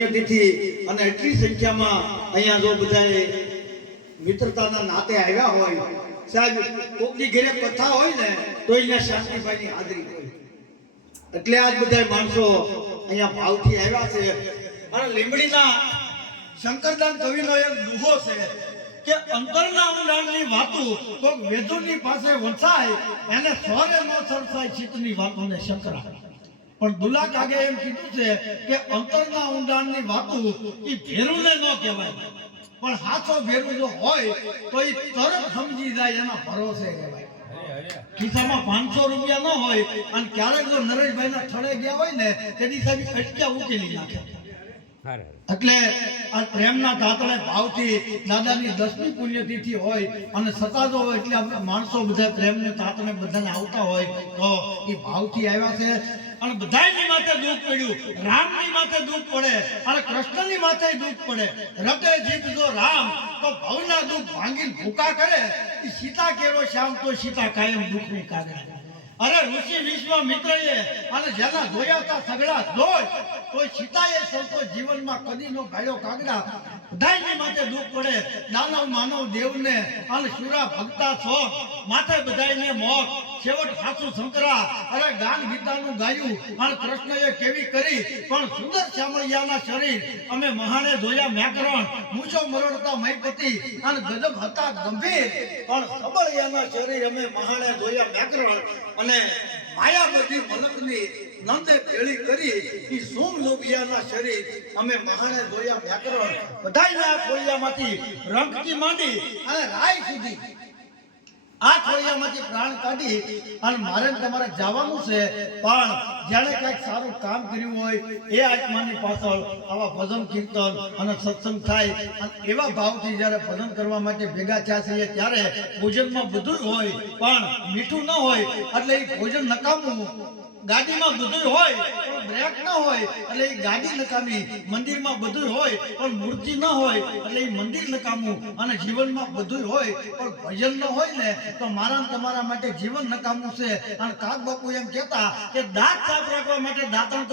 તિથિ અને એટલી સંખ્યામાં અહીંયા જો બધાએ મિત્રતાના નાતે આવ્યા હોય, સાહેબ, કોકની ઘરે કથા હોય ને, તો અહીંયા શાંતિભાઈની હાજરી હોય. એટલે આજ બધા માણસો અહીંયા ભાવથી આવ્યા છે. અને લીંબડીના શંકરદાન કવિનો એક દુહો છે કે અંતરના ઊંડાણની વાતો કોક વેદોની પાસે વંચાય એને સ્વરે ન સરસાય ચિત્તની વાતોને શંકરા પણ દુલા કાગે એમ કીધું છે કે અંતરના ઊંડાણની વાતો એ ભેરુને ન કહેવાય. પણ સાચો ભેરુ જો હોય તો એ તરત સમજી જાય એના ભરોસે કહેવાય. ખિસ્સામાં પાંચસો રૂપિયા ન હોય અને ક્યારેક જો નરેશભાઈના થડે ગયા હોય ને તેની સાહેબ અટક્યા ઉકેલી નાખે. એટલે પ્રેમના તાતણે ભાવથી દાદાની દસમી પુણ્યતિથિ હોય અને સતાજો હોય એટલે આપણે માણસો બધા પ્રેમને તાતણે બધાને આવતા હોય તો એ ભાવથી આવ્યા છે. અને બધાની માથે દુઃખ પડ્યું. રામની માથે દુઃખ પડે. અને કૃષ્ણની માથે દુઃખ પડે. હૃદય જીત જો રામ. તો ભવના દુઃખ ભાંગીને ભૂકા કરે. સીતા કેરો શ્યામ તો સીતા કાયમ દુઃખની કાગડા અરે ઋષિ વિશ્વામિત્રએ અને જેના જોયા હતા સગડા જોઈ તો સીતાએ સંતો જીવનમાં કદી નો ગાયો કાગડા. બધાની માથે દુઃખ પડે. દાનવ માનવ દેવને અને સુરા ભક્તા છો. માથે બધાને મોત. છેવટ સાચું શંકરા અરે ગાન ગીતાનું ગાયું અને કૃષ્ણએ કેવી કરી? પણ સુંદર શ્યામળિયાના શરીર. અમે મહાને જોયા વ્યાકરણ. મૂછો મરડતા મયપતિ અને ગજબ હતા ગંભીર. પણ સબળિયાના શરીર અમે મહાને જોયા વ્યાકરણ. અને માયામતી મલકની નંદે ભેળી કરી. ઈ સોમ લોભિયાના શરીર. અમે મહાને જોયા વ્યાકરણ. બધાયના ખોલિયામાંથી રંગથી માંડી અને રાય સુધી આ છોડિયામાંથી પ્રાણ કાઢી અને મારે તમારે જવાનું છે. પણ જેણે કંઈક સારું કામ કર્યું હોય, એ આત્માની પાછળ આવા ભજન કીર્તન અને સત્સંગ થાય. એવા ભાવથી જ્યારે ભજન કરવા માટે ભેગા થયા છીએ, ત્યારે ભોજનમાં બધું હોય, પણ મીઠું ન હોય, એટલે એ ભોજન નકામું. ગાડીમાં બધું હોય બ્રેક ન હોય, એટલે એ ગાડી નકામી. મંદિરમાં બધું હોય, પણ મૂર્તિ ન હોય, એટલે એ મંદિર નકામું. અને જીવનમાં બધું હોય, પણ ભજન ન હોય ને, તો મારા તમારા માટે જીવન નકામું છે. અને કાક બાપુ એમ કહેતા કે દાંત સાફ રાખવા માટે દાંતણ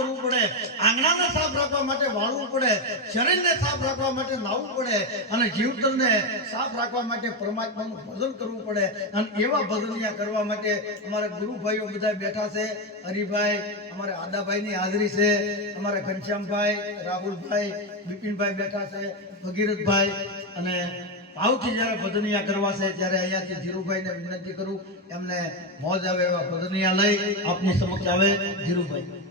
અને એવા ભજનિયા કરવા માટે અમારા ગુરુભાઈઓ બધા બેઠા છે. હરિભાઈ, અમારા આદાભાઈની હાજરી છે. અમારા ઘનશ્યામભાઈ, રાહુલભાઈ, બિપિનભાઈ બેઠા છે. ભગીરથભાઈ અને ભાવથી જ્યારે ભજનિયા કરવા છે, ત્યારે અહીંયાથી ધીરુભાઈને વિનંતી કરું, એમને મોજ આવે એવા ભજનિયા લઈ આપની સમક્ષ આવે ધીરુભાઈ.